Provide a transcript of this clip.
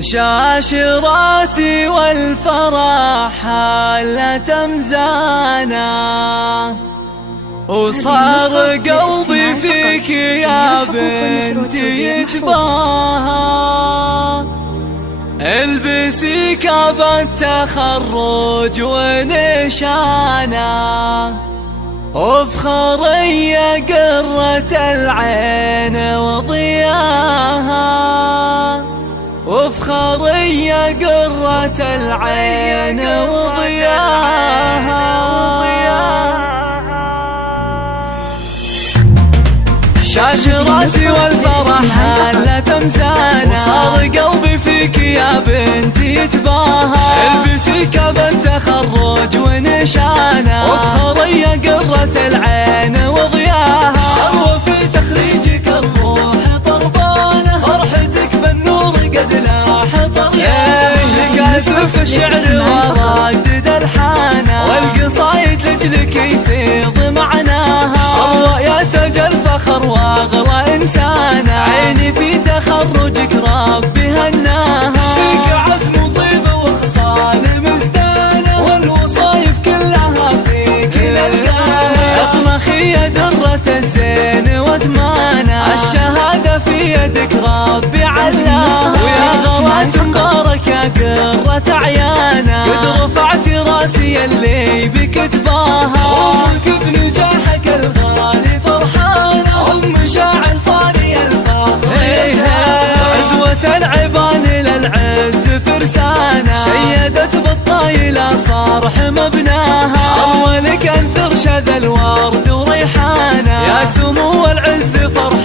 شاش راسي والفرح حالة مزانا، وصار قلبي فيك يا بنتي يتباهى. البسي كاب التخرج ونشانا، وافخري يا قرة العين وضياها، وافخري يا قرة العين وضياها. شاش راسي والفرح حالة مزانا، وصار قلبي فيك يا بنتي يتباهى. البسي كاب التخرج ونشانا، وافخري يا قرة العين وضياها. شرف في تخريجك الروح طربانة، فرحتك بالنور قد لاح طريانة. قاسف الشعر وردد الحانة، والقصايد لجلك يفيض معناها. الله يا تاج الفخر واغلى انسانة، عيني في تخرجك ربي هناها. فيك عزم وطيبة وخصال مزدانة، والوصايف كلها فيك نلقاها. اطمخي يا درة الزين وثمانة، الشهادة في يدك ربي علاها. ويا غلات مبارك يا قرة عيانا، قد رفعتي راسي اللي بك تباها. امك بنجاحك الغالي فرحانة، ام شاعر طاري الفخر. عزوة العبان للعز فرسانة، شيدت بالطايلة صارح مبناها. اولك انثر شذا الورد وريحانة، يا سمو العز فرح